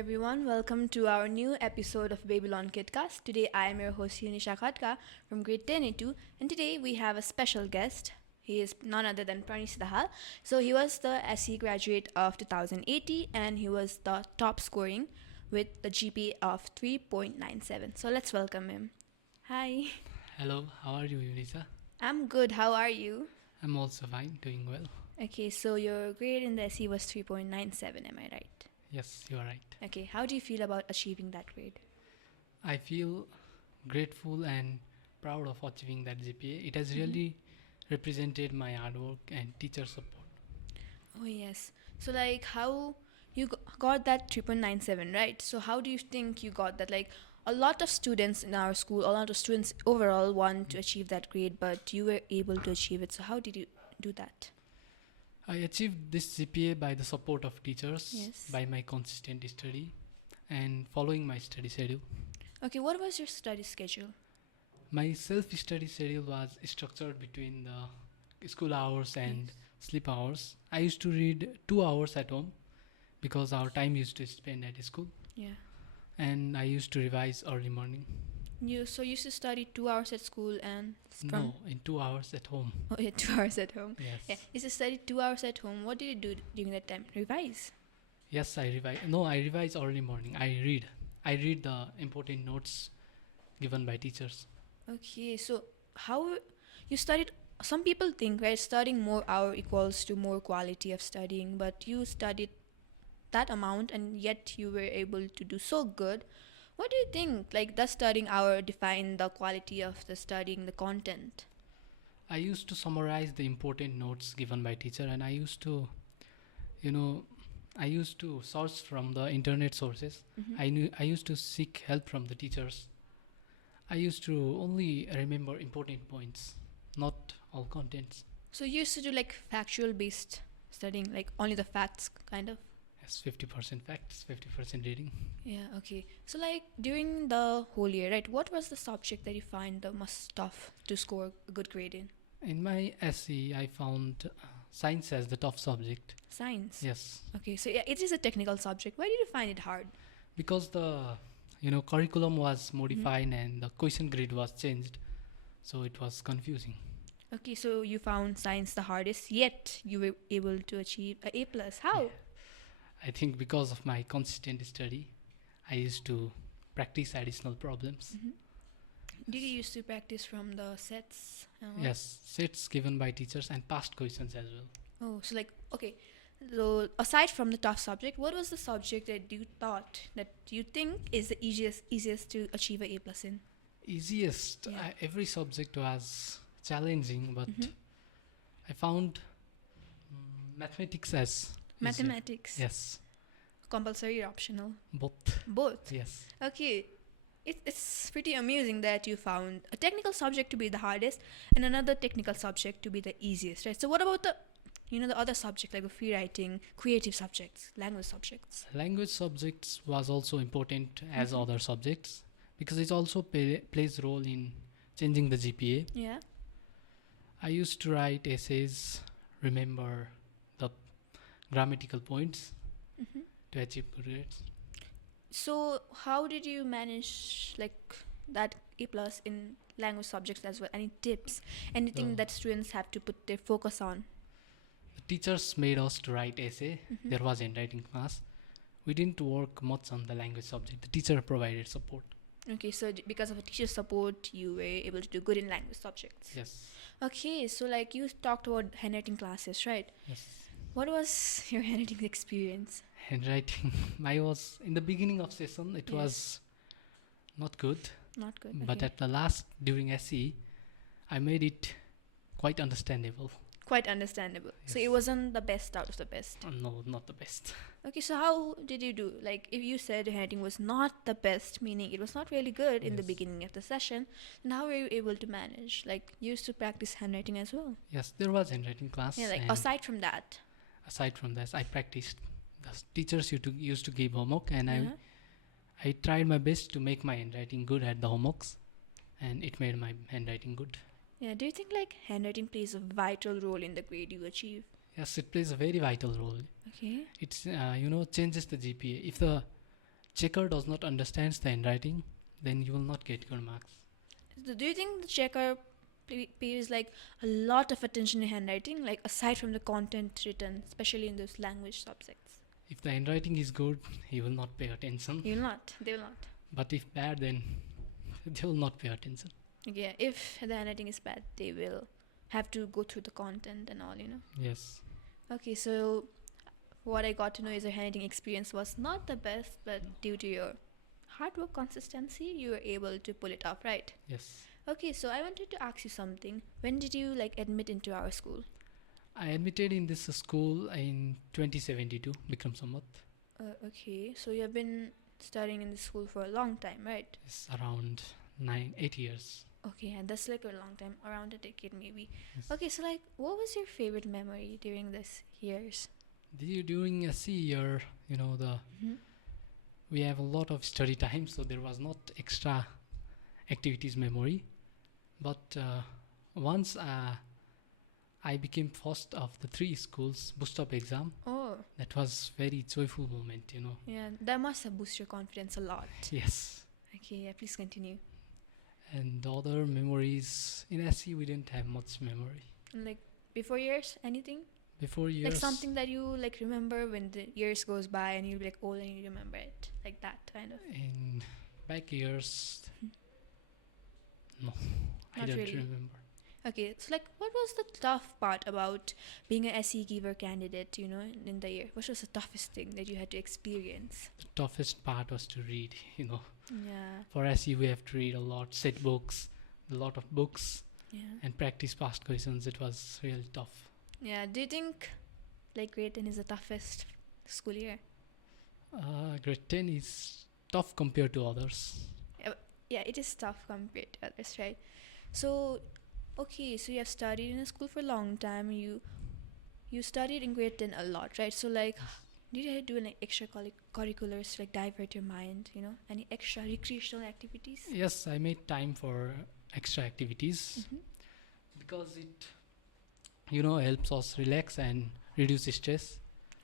everyone. Welcome to our new episode of Babylon Kidcast. Today I am your host Unisha Khadka from Grade XA2, and today we have a special guest. He is none other than Pranish Dahal. So he was the SE graduate of 2018 and he was the top scoring with the GPA of 3.97. So let's welcome him. Hi. Hello, how are you, Unisha? I'm good. How are you? I'm also fine, doing well. Okay, so your grade in the SE was 3.97, am I right? Yes, you are right. Okay, how do you feel about achieving that grade? I feel grateful and proud of achieving that GPA. It has really represented my hard work and teacher support. Oh, yes. So, like, how you got that 3.97, right? So, how do you think you got that? Like, a lot of students in our school, a lot of students overall want to achieve that grade, but you were able to achieve it. So, how did you do that? I achieved this GPA by the support of teachers, Yes. by my consistent study, and following my study schedule. Okay, what was your study schedule? My self-study schedule was structured between the school hours and sleep hours. I used to read 2 hours at home because our time used to spend at school, Yeah. and I used to revise early morning. You used to study 2 hours at school and No, in 2 hours at home. Oh, yeah, 2 hours at home. Yes. Yeah, used to study 2 hours at home. What did you do during that time? Revise. Yes, I revise. No, I revise early morning. I read. I read the important notes given by teachers. Okay, so how you studied? Some people think right, studying more hour equals to more quality of studying, but you studied that amount and yet you were able to do so good. What do you think? Like, does studying hour define the quality of the studying the content? I used to summarize the important notes given by teacher, and I used to, you know, I used to source from the internet sources. I used to seek help from the teachers. I used to only remember important points, not all contents. So you used to do like factual based studying, like only the facts kind of. Yes, 50% facts, 50% reading. Yeah, okay. So like during the whole year, right, what was the subject that you find the most tough to score a good grade in? In my SE, I found science as the tough subject. Science. Yes, Okay, so yeah, it is a technical subject. Why did you find it hard? because the curriculum was modified and the question grid was changed, so it was confusing. Okay, so you found science the hardest, yet you were able to achieve a A plus. How? I think because of my consistent study, I used to practice additional problems. Did you used to practice from the sets? Yes, sets given by teachers and past questions as well. Oh, so like okay. So aside from the tough subject, what was the subject that you thought that you think is the easiest to achieve a A plus in? Easiest, Yeah. every subject was challenging, but I found mathematics as easier. Mathematics. Yes, Compulsory or optional? both. Both. Yes. Okay. It's pretty amusing that you found a technical subject to be the hardest and another technical subject to be the easiest, right? So what about the other subject like the free writing, creative subjects, language subjects? Language subjects was also important as other subjects because it also plays role in changing the GPA. Yeah. I used to write essays, remember the grammatical points to achieve good grades. So how did you manage like that A plus in language subjects as well? Any tips? Anything No. that students have to put their focus on? The teachers made us to write essay. There was handwriting class. We didn't work much on the language subject. The teacher provided support. Okay, so because of a teacher support, you were able to do good in language subjects. Yes. Okay, so like you talked about handwriting classes, right? Yes. What was your handwriting experience? Handwriting. I was in the beginning of session. It Yes. was not good, Not good. but Okay. at the last during SE, I made it quite understandable. Quite understandable. So it Yes. wasn't the best out of the best. No, not the best. Okay, so how did you do? Like, if you said your handwriting was not the best, meaning it was not really good in the Yes. beginning of the session, then how were you able to manage? Like, you used to practice handwriting as well. Yes, there was handwriting class. Yeah, like and aside from that. aside from this, I practiced. The teachers used to give homework, and Yeah. I tried my best to make my handwriting good at the homeworks, and it made my handwriting good. Yeah. Do you think like handwriting plays a vital role in the grade you achieve? Yes, it plays a very vital role. Okay. It's changes the GPA. checker does not understand the handwriting, then you will not get good marks. So do you think the checker pays like a lot of attention to handwriting, like aside from the content written, especially in those language subjects? If the handwriting is good, he will not pay attention. He will not. They will not. But if bad, then they will not pay attention. Yeah, if the handwriting is bad, they will have to go through the content and all, Yes. Okay, so what I got to know is your handwriting experience was not the best, but due to your hard work consistency, you were able to pull it off, right? Yes. Okay, so I wanted to ask you something. When did you admit into our school? I admitted in this school in 2072, Bikram Samvat. Okay, so you have been studying in the school for a long time, right? It's around 8 years. Okay, and that's like a long time, around a decade maybe. Yes. Okay, so what was your favorite memory during this years? During a C year, we have a lot of study time, so there was not extra activities memory. But once I became first of the 3 schools boost-up exam. Oh. That was very joyful moment, Yeah, that must have boosted your confidence a lot. Yes. Okay, yeah, please continue. And the other memories, in SC we didn't have much memory. And before years, anything? Before years. Something that you remember when the years goes by and you'll be old and you remember it. Like that kind of. In back years, no, I Not don't really. remember. Okay, so what was the tough part about being a SE giver candidate, in the year? What was the toughest thing that you had to experience? The toughest part was to read, Yeah. For SE we have to read a lot, set books, a lot of books, Yeah. and practice past questions. It was really tough. Yeah, do you think grade 10 is the toughest school year? Grade 10 is tough compared to others. Yeah, it is tough compared to others, right? So, okay, so you have studied in a school for a long time. You studied in grade 10 a lot, right? So, did you do any extra curriculars to divert your mind, any extra recreational activities? Yes, I made time for extra activities because it, helps us relax and reduce stress.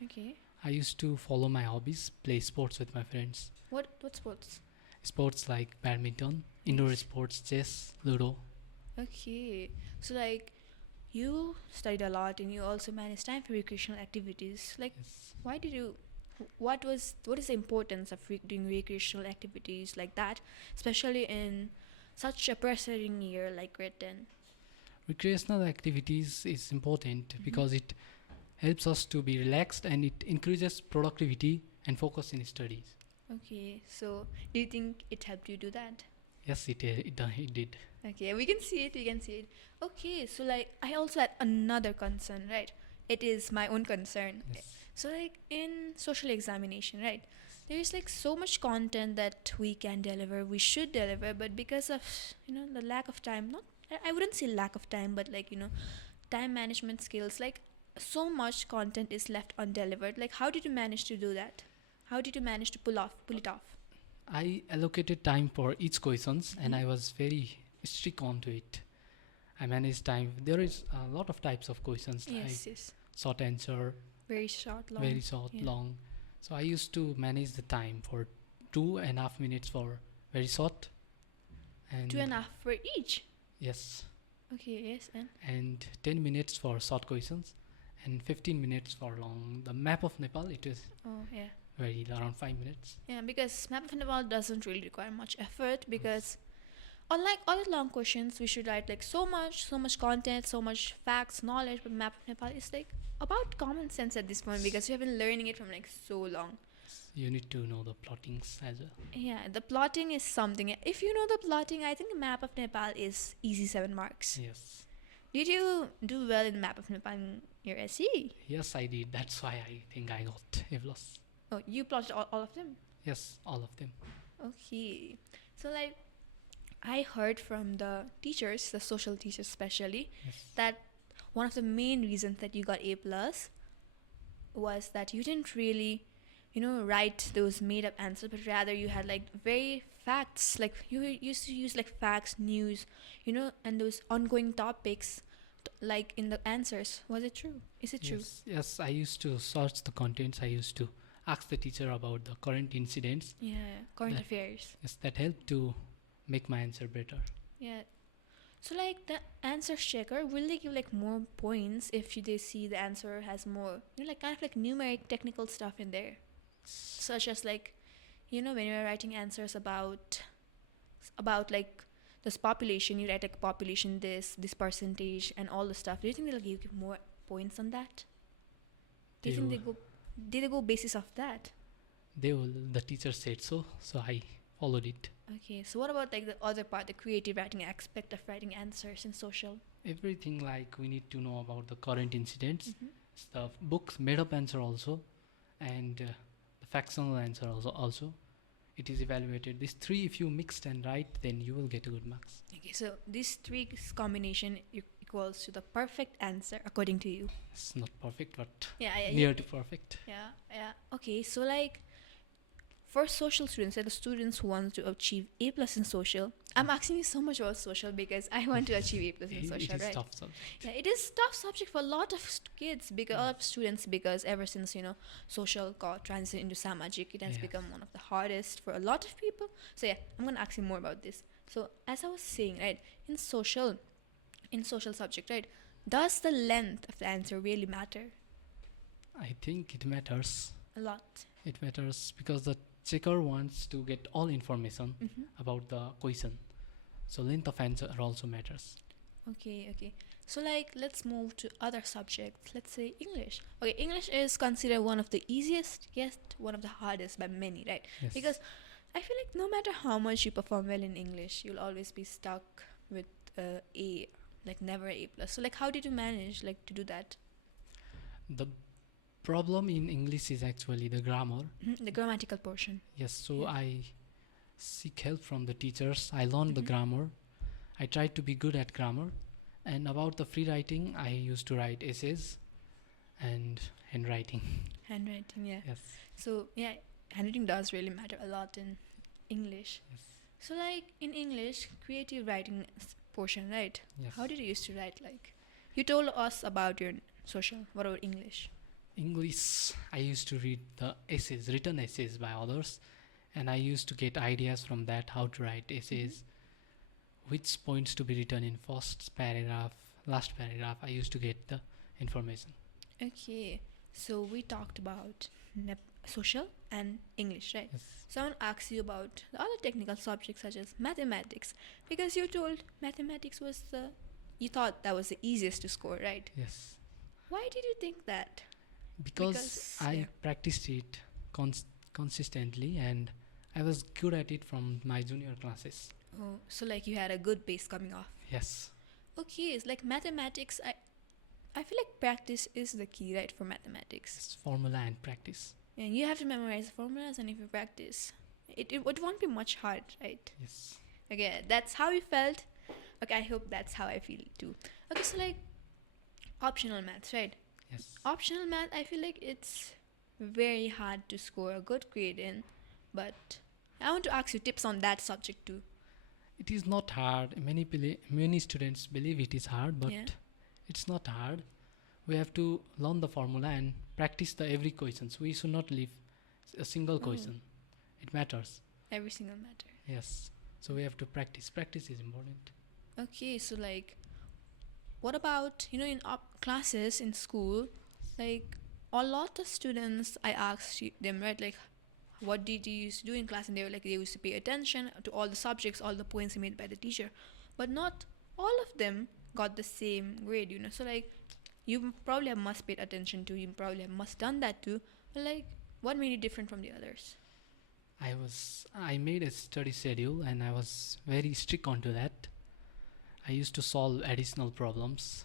Okay. I used to follow my hobbies, play sports with my friends. What sports? Sports like badminton, indoor sports, chess, ludo. Okay. So, you studied a lot and you also managed time for recreational activities. Yes. Why did you... what is the importance of doing recreational activities like that, especially in such a pressuring year like grade 10? Recreational activities is important because it helps us to be relaxed and it increases productivity and focus in studies. Okay, so do you think it helped you do that? Yes, it did. Okay, we can see it. Okay, so I also had another concern, right? It is my own concern. Yes. So in social examination, right, there is so much content that we can deliver, we should deliver, but because of the lack of time, not I wouldn't say lack of time, but time management skills, so much content is left undelivered. How did you manage to do that? How did you manage to pull it off? I allocated time for each questions and I was very strict onto it. I managed time. There is a lot of types of questions Yes. short answer, Very short, long. very short, yeah. long. So I used to manage the time for 2.5 minutes for very short. And 2.5 for each? yes. Okay, yes, And 10 minutes for short questions and 15 minutes for long. The map of Nepal, it is Oh, yeah. very around 5 minutes. Yeah, because Map of Nepal doesn't really require much effort because unlike other long questions, we should write so much content, so much facts, knowledge, but Map of Nepal is about common sense at this point because we have been learning it from so long. You need to know the plottings as well. Yeah, the plotting is something. If you know the plotting, I think Map of Nepal is easy 7 marks. Yes. Did you do well in Map of Nepal in your SE? Yes, I did. That's why I think I got A+. Oh, you plotted all of them? Yes, all of them. Okay. So I heard from the teachers, the social teachers especially, Yes. that one of the main reasons that you got A+ was that you didn't really, write those made up answers, but rather you had very facts, you used to use facts, news, and those ongoing topics in the answers. Was it true? Is it true? Yes, I used to search the contents. I used to ask the teacher about the current incidents. Yeah, current That- affairs. Yes, that helped to make my answer better. Yeah. So like the answer checker, will they give like more points if they see the answer has more, like kind of like numeric technical stuff in there, such as like, when you're writing answers about like this population, you write like population this percentage and all the stuff. Do you think they'll give more points on that? Do you They think will, did they go basis of that? the teacher said so, so I followed it. Okay, so what about like the other part, the creative writing aspect of writing answers in social? Everything, like we need to know about the current incidents, Mm-hmm. the books made up answer also, and the factional answer also. It is evaluated. These three, if you mixed and write, then you will get a good marks. Okay, so these three combination equals to the perfect answer according to you. It's not perfect, but Yeah, near to perfect. yeah. Okay, so like for social students, like the students who want to achieve A plus in social, I'm asking you so much about social because I want to achieve A plus in It social, is right? tough subject. Yeah, it is tough subject for a lot of kids, because a lot of students, because ever since social got transitioned into Samajik, it has Yes. become one of the hardest for a lot of people. So yeah, I'm gonna ask you more about this. So as I was saying, right, in social subject, right, does the length of the answer really matter? I think it matters. A lot. It matters because the checker wants to get all information Mm-hmm. about the question. So length of answer also matters. Okay. So like let's move to other subjects. Let's say English. Okay, English is considered one of the easiest, yet one of the hardest by many, right? Yes. Because I feel like no matter how much you perform well in English, you'll always be stuck with A, like never A plus. So like how did you manage like to do that? The problem in English is actually the grammar. The grammatical portion. Yes, so Yeah. I seek help from the teachers. I learned the Mhm. grammar. I tried to be good at grammar. And about the free writing, I used to write essays and handwriting. Handwriting, yeah. Yes. So yeah, handwriting does really matter a lot in English. Yes. So like in English, creative writing portion, right? Yes. How did you used to write? Like, you told us about your social. What about English? English, I used to read the essays, written essays by others, and I used to get ideas from that how to write essays, which points to be written in first paragraph, last paragraph. I used to get the information. Okay, so we talked about social and English, right? Yes. So I want to ask you about the other technical subjects such as mathematics, because you told mathematics was you thought that was the easiest to score, right? Yes. Why did you think that? Because I yeah. practiced it consistently, and I was good at it from my junior classes. Oh, so like you had a good base coming off. Yes. Okay, it's like mathematics. I feel like practice is the key, right, for mathematics. It's formula and practice. And you have to memorize the formulas, and if you practice, it won't be much hard, right? Yes. Okay, that's how you felt. Okay, I hope that's how I feel too. Okay, so like optional maths, right? Yes. Optional math, I feel like it's very hard to score a good grade in, but I want to ask you tips on that subject too. It is not hard. Many students believe it is hard, but Yeah. it's not hard. We have to learn the formula and practice the every questions. We should not leave a single question. It matters. Every single matter. Yes. So we have to practice. Practice is important. Okay, so like, what about in classes in school? Like, a lot of students, I asked them, right, like, what did you used to do in class? And they were like, they used to pay attention to all the subjects, all the points made by the teacher, but not all of them got the same grade. So like, you probably have must paid attention to, you probably have must done that too. But like, what made you different from the others? I made a study schedule and I was very strict onto that. I used to solve additional problems.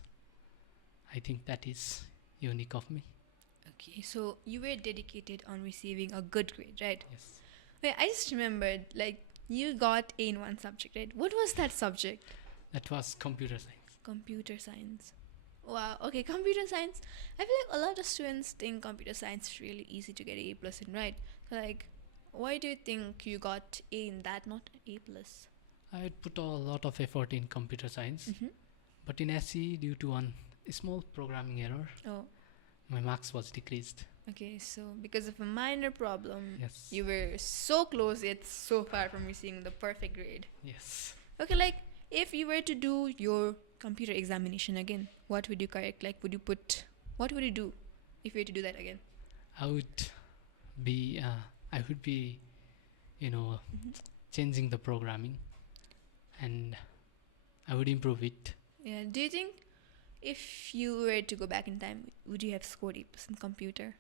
I think that is unique of me. Okay, so you were dedicated on receiving a good grade, right? Yes. Wait, I just remembered, like, you got A in one subject, right? What was that subject? That was computer science. Computer science. Wow, okay, computer science. I feel like a lot of students think computer science is really easy to get A plus in, right? So like, why do you think you got A in that, not A plus? I had put a lot of effort in computer science, Mm-hmm. but in SE, due to one small programming error, Oh, my marks was decreased. Okay, so because of a minor problem, Yes. you were so close yet so far from receiving the perfect grade. Yes. Okay, like if you were to do your computer examination again, what would you correct? Like, what would you do if you were to do that again? I would be, changing the programming, and I would improve it. Yeah. Do you think if you were to go back in time, would you have scored A plus in computer?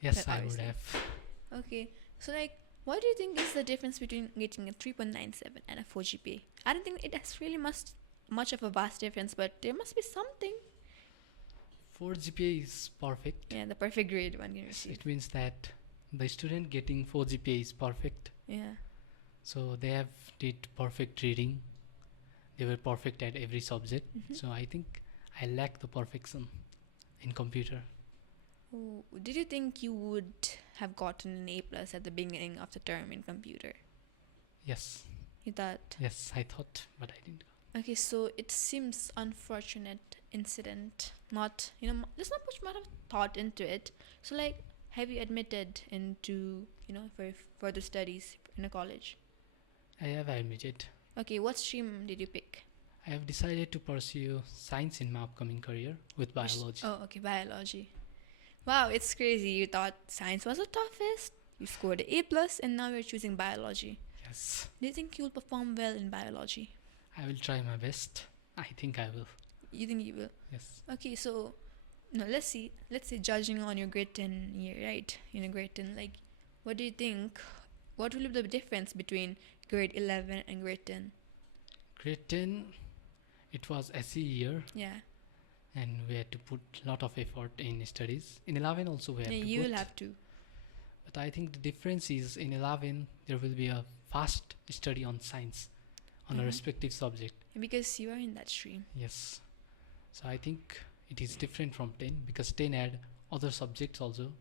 Yes, That I would obviously. have. Okay. So like, what do you think is the difference between getting a 3.97 and a 4 GPA? I don't think it has really much of a vast difference, but there must be something. 4 GPA is perfect. Yeah, the perfect grade one can Yes, receive. it means that the student getting 4 GPA is perfect. Yeah. So they have did perfect reading. They were perfect at every subject. Mhm. So I think I lack the perfection in computer. Oh, did you think you would have gotten an A plus at the beginning of the term in computer? Yes, You thought. yes, I thought, but I didn't. Okay, so it seems unfortunate incident. Not there's not much amount of thought into it. So like, have you admitted into for further studies in a college? I have admitted. Okay, what stream did you pick? I have decided to pursue science in my upcoming career with biology. Oh, okay, biology. Wow, it's crazy. You thought science was the toughest. You scored an A plus, and now you're choosing biology. Yes, Do you think you'll perform well in biology? I will try my best. I think I will. You think you will? Yes. Okay, so no, let's see. Let's say judging on your grade 10 year, right? In a grade 10, like, what do you think? What will be the difference between grade 11 and grade 10? Grade 10, it was SE year, Yeah, and we had to put lot of effort in studies. In 11 also we had yeah, to you put. will have to. But I think the difference is in 11 there will be a fast study on science on a Mhm. respective subject. Because you are in that stream. Yes. So I think it is different from 10 because 10 had other subjects also.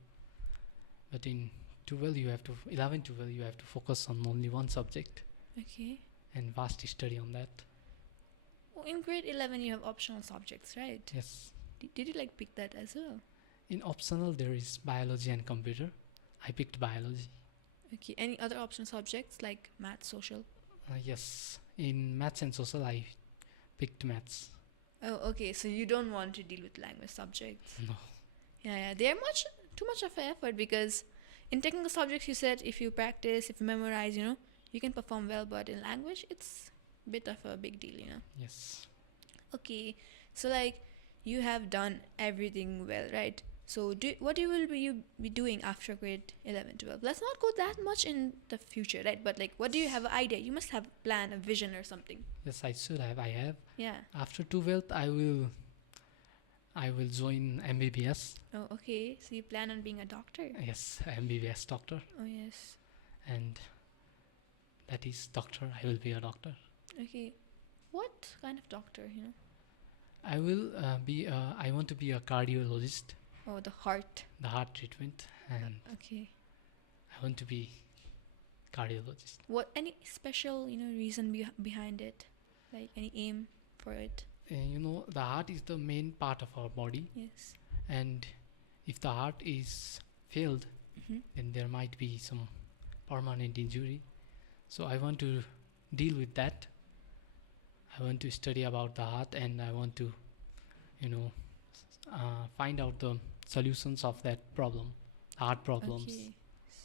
But in 11, 12 you have to focus on only one subject Okay. and vast study on that. Oh, in grade 11, you have optional subjects, right? Yes. Did you like pick that as well? In optional there is biology and computer. I picked biology. Okay. Any other optional subjects like math, social? Yes. In maths and social I picked maths. Oh, okay. So you don't want to deal with language subjects. No. Yeah. They're too much of an effort because in technical subjects, you said if you practice, if you memorize, you can perform well. But in language, it's a bit of a big deal. Yes. Okay. So like, you have done everything well, right? So what you will be doing after grade 11, 12? Let's not go that much in the future, right? But like, what do you have an idea? You must have a plan, a vision or something. Yes, I should have. I have. Yeah. After 12th, I will join MBBS. Oh, okay. So you plan on being a doctor? Yes, MBBS doctor, Oh, yes. and that is doctor. I will be a doctor. Okay. What kind of doctor, I will I want to be a cardiologist, Oh, the heart. the heart treatment, and Okay. I want to be cardiologist. What, any special, reason behind it? Like any aim for it? The heart is the main part of our body, Yes. and if the heart is failed, Mm-hmm. then there might be some permanent injury. So I want to deal with that. I want to study about the heart, and I want to, find out the solutions of that problem, heart problems. Okay.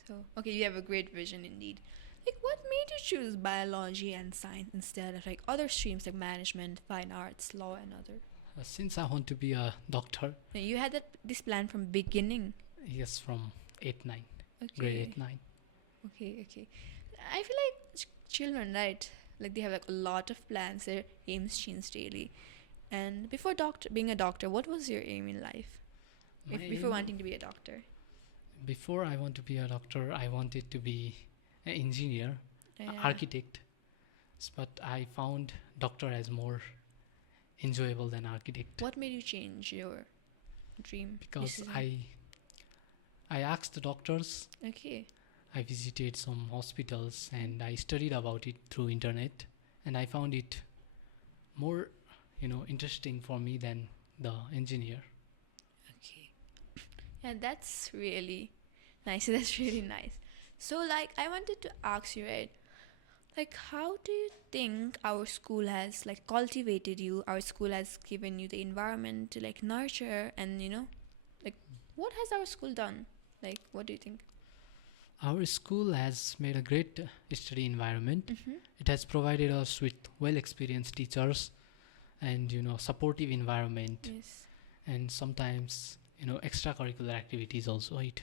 So, okay, you have a great vision indeed. Like, what made you choose biology and science instead of like other streams like management, fine arts, law, and other? Since I want to be a doctor, Now, you had this plan from beginning. yes, from 8, 9, Okay. grade 8, 9. Okay. I feel like children, right? Like they have like a lot of plans. Their aims change daily. And before being a doctor, what was your aim in life? My Before aim- wanting to be a doctor? Before I want to be a doctor, I wanted to be an engineer, architect. But I found doctor as more enjoyable than architect. What made you change your dream? Because decision? I asked the doctors, Okay. I visited some hospitals, and I studied about it through internet, and I found it more interesting for me than the engineer. Okay. Yeah, that's really nice. That's really nice. So, like, I wanted to ask you, right? Like, how do you think our school has like cultivated you? Our school has given you the environment to like nurture, and like, what has our school done? Like, what do you think? Our school has made a great study environment. Mm-hmm. It has provided us with well experienced teachers and supportive environment, Yes. and sometimes extracurricular activities also. It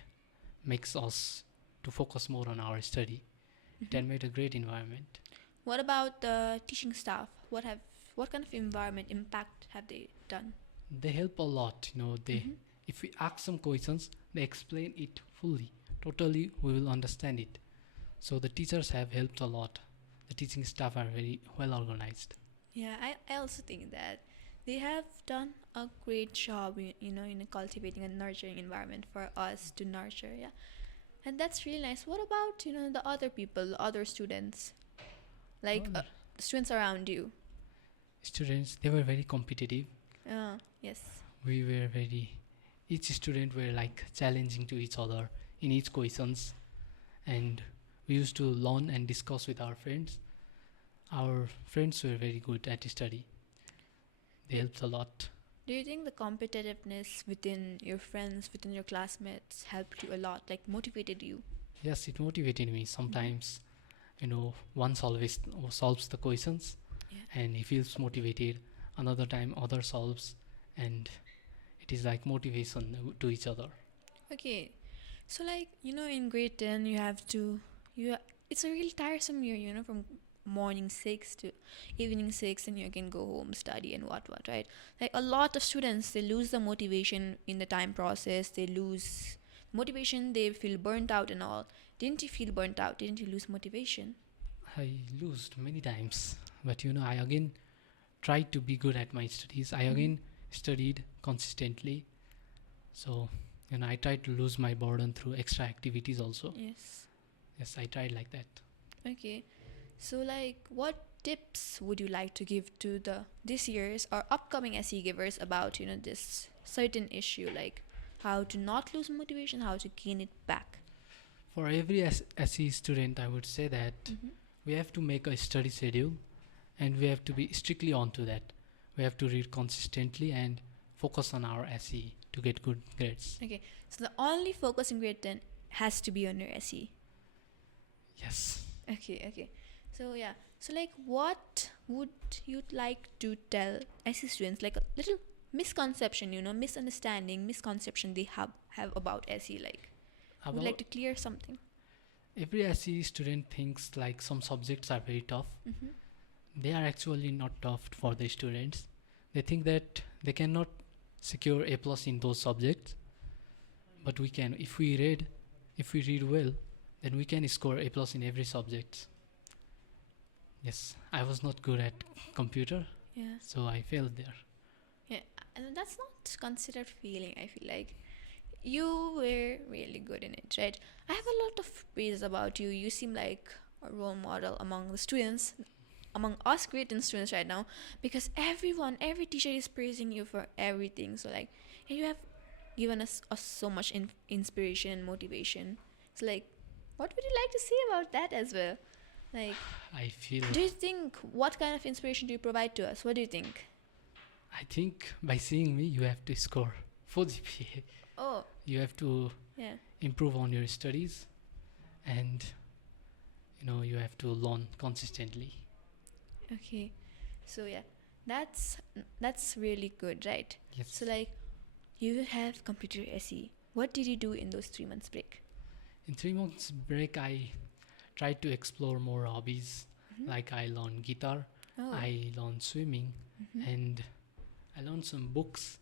makes us to focus more on our study. It Mm-hmm. had made a great environment. What about the teaching staff? What kind of environment impact have they done? They help a lot. They, Mm-hmm. if we ask some questions, they explain it fully, totally. We will understand it. So the teachers have helped a lot. The teaching staff are very well organized. Yeah, I also think that they have done a great job, in cultivating a nurturing environment for us to nurture. Yeah, and that's really nice. What about the other people, the other students, like Other students around you? students, they were very competitive. Yes. We were very, each student were like challenging to each other in each questions, and we used to learn and discuss with our friends. Our friends were very good at study. They helped a lot. Do you think the competitiveness within your friends, within your classmates, helped you a lot, like motivated you? Yes, it motivated me. Sometimes, one solves the questions Yeah. and he feels motivated. Another time, other solves, and it is like motivation to each other. Okay, so like in grade 10, you it's a really tiresome year, from morning 6 to evening 6, and you can go home, study, and what, right? Like a lot of students, they lose the motivation in the time process, they lose motivation, they feel burnt out and all. Didn't you feel burnt out? Didn't you lose motivation? I lost many times, but I again tried to be good at my studies. I Mhm. again studied consistently. So, I tried to lose my burden through extra activities also. Yes. Yes, I tried like that. Okay. So, like, what tips would you like to give to the this year's or upcoming SE givers about this certain issue, like how to not lose motivation, how to gain it back? For every SE student, I would say that Mm-hmm. we have to make a study schedule and we have to be strictly onto that. We have to read consistently and focus on our SE to get good grades. Okay, so the only focus in grade 10 has to be on your SE. Yes. Okay. So yeah, so like what would you like to tell SE students, like a little misconception, misunderstanding, misconception they have about SE, like would like About to clear something? every SE student thinks like some subjects are very tough. Mm-hmm. They are actually not tough for the students. They think that they cannot secure A plus in those subjects, but we can. If we read well, then we can score A plus in every subject. Yes, I was not good at computer, Yeah. so I failed there. Yeah, and that's not considered failing. I feel like you were really good in it, right? I have a lot of praise about you. You seem like a role model among the students, among us grade 10 students right now, because every teacher is praising you for everything. So like, and you have given us so much inspiration and motivation. So like, what would you like to say about that as well? Like, I feel. do you think, what kind of inspiration do you provide to us? What do you think? I think by seeing me, you have to score 4 GPA. Oh, You have to yeah. improve on your studies, and you have to learn consistently. Okay. So yeah, that's really good, right? Yes. So like, you have completed your SE. What did you do in those 3 months break? In 3 months break, I tried to explore more hobbies. Mm-hmm. Like I learned guitar, Oh. I learned swimming, Mm-hmm. and I learned some books.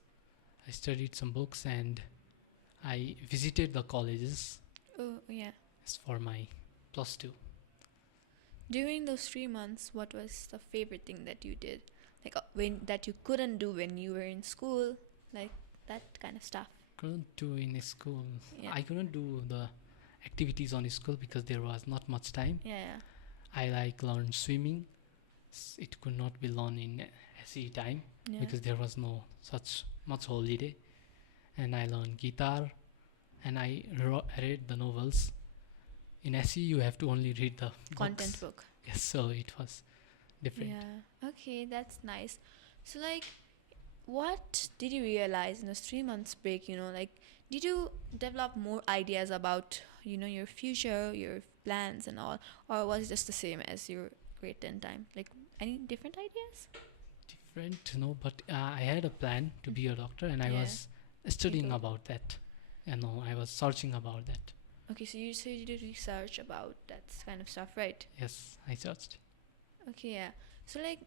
I studied some books and I visited the colleges Oh yeah. for my +2. During those 3 months, what was the favorite thing that you did? Like when that you couldn't do when you were in school, like that kind of stuff. Couldn't do in school. Yeah. I couldn't do the activities on school because there was not much time. Yeah. I learned swimming. It could not be learned in SE time Yeah. because there was no such much holiday. And I learned guitar. and I read the novels. In SE, you have to only read the Content books. book. Yes, so it was different. Yeah. Okay, that's nice. So like, what did you realize in this 3 months break? Like, did you develop more ideas about your future, your plans, and all, or was it just the same as your grade 10 time? Like, any different ideas? Different, no, but I had a plan to be a doctor, and I Yeah. was studying told. about that. I was searching about that. Okay, so you said you did research about that kind of stuff, right? Yes, I searched. Okay, yeah. So like,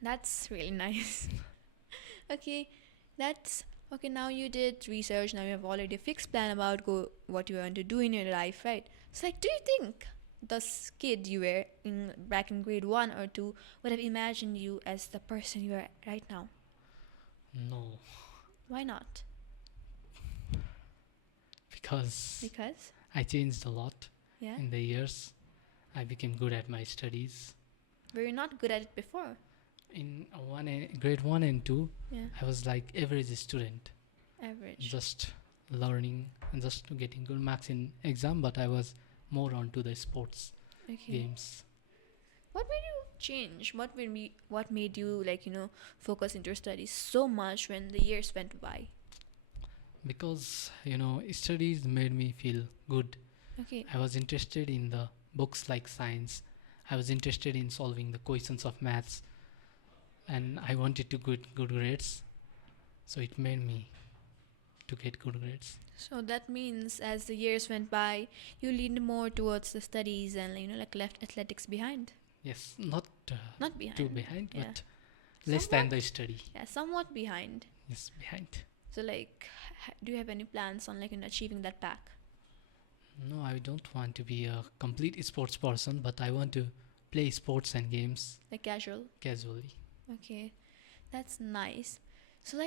that's really nice. Okay, that's okay. Now you did research. Now you have already a fixed plan about what you want to do in your life, right? So like, do you think this kid you were back in grade 1 or 2 would have imagined you as the person you are right now? No, Why not? because Because I changed a lot yeah, in the years. I became good at my studies. we were not good at it before. In grade 1 and 2, Yeah, I was like average student, average. just learning and just getting good marks in exam, but I was more onto the sports Okay. games. What made you change? What made you focus into your studies so much when the years went by? Because studies made me feel good. Okay. I was interested in the books like science. I was interested in solving the questions of maths, and I wanted to get good grades. So it made me to get good grades. So that means as the years went by, you leaned more towards the studies and left athletics behind. Yes, not Not behind. too behind, Yeah. but less than the study. Yeah, somewhat behind. Yes, behind. So do you have any plans on achieving that back? No, I don't want to be a complete sports person, but I want to play sports and games Like casual. casually. Okay, that's nice. So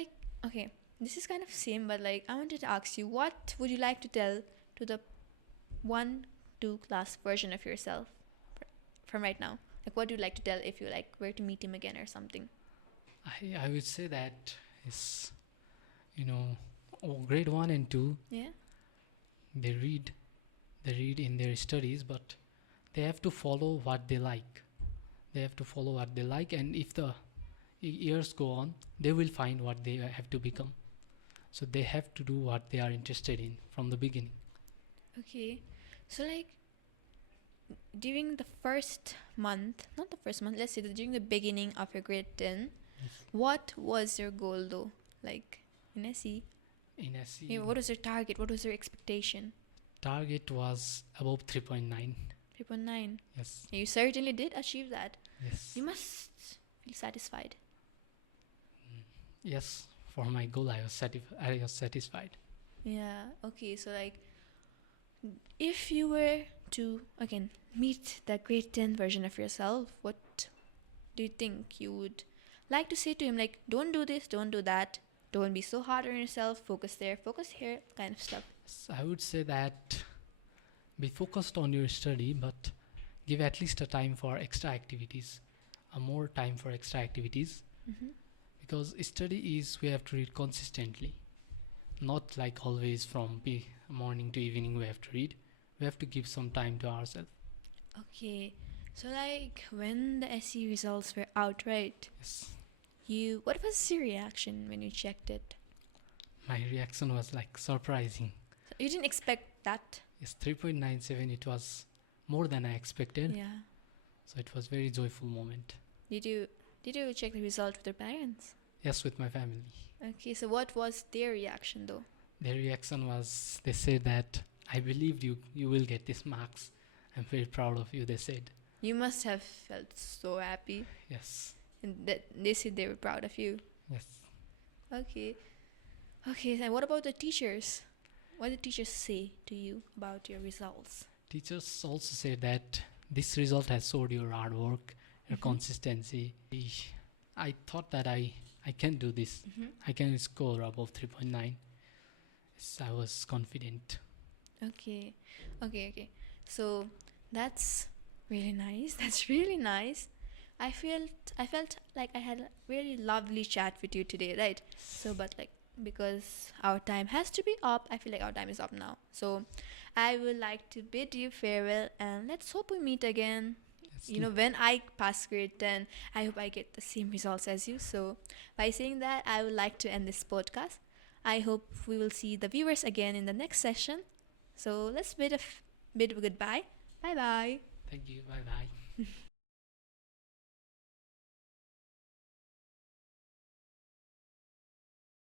okay, this is kind of same, but I wanted to ask you, what would you like to tell to the 1-2 class version of yourself from right now? Like, what do you like to tell if you were to meet him again or something? I would say that is, grade 1 and 2, Yeah. they read in their studies, but they have to follow what they like. And if the years go on, they will find what they have to become. So they have to do what they are interested in from the beginning. Okay. So during the first month, not the first month, let's say during the beginning of your grade 10, what was your goal though? In SE? In SE, Yeah, what was your target? What was your expectation? target was above 3.9. 3.9. Yes. You certainly did achieve that. Yes. You must feel satisfied. Yes. For my goal, I was satisfied. Yeah. Okay. So if you were to again meet the grade 10 version of yourself, what do you think you would like to say to him? Don't do this, don't do that, don't be so hard on yourself, focus there, focus here, kind of stuff. So I would say that be focused on your study, but give at least a time for extra activities, more time for extra activities. Mm-hmm. Because study is, we have to read consistently, not like always from morning to evening we have to read. We have to give some time to ourselves. Okay. So when the SE results were out, right? Yes. What was your reaction when you checked it? My reaction was surprising. So you didn't expect that? Yes, 3.97, it was more than I expected. Yeah. So it was very joyful moment. Did you check the result with your parents? Yes, with my family. Okay, so what was their reaction though? Their reaction was, they said that I believed you will get these marks. I'm very proud of you, they said. You must have felt so happy. Yes. And that they said they were proud of you. Yes. Okay. Okay, then what about the teachers? What did teachers say to you about your results? Teachers also said that this result has showed your hard work, your Mhm. consistency. I thought that I can do this. Mm-hmm. I can score above 3.9. Yes, I was confident. Okay. Okay. So that's really nice. That's really nice. I felt like I had a really lovely chat with you today, right? So, but because our time has to be up. I feel like our time is up now. So I would like to bid you farewell, and let's hope we meet again. Yes, When I pass grade 10, I hope I get the same results as you. So by saying that, I would like to end this podcast. I hope we will see the viewers again in the next session. So let's bid goodbye. Bye bye. thank you. Bye bye.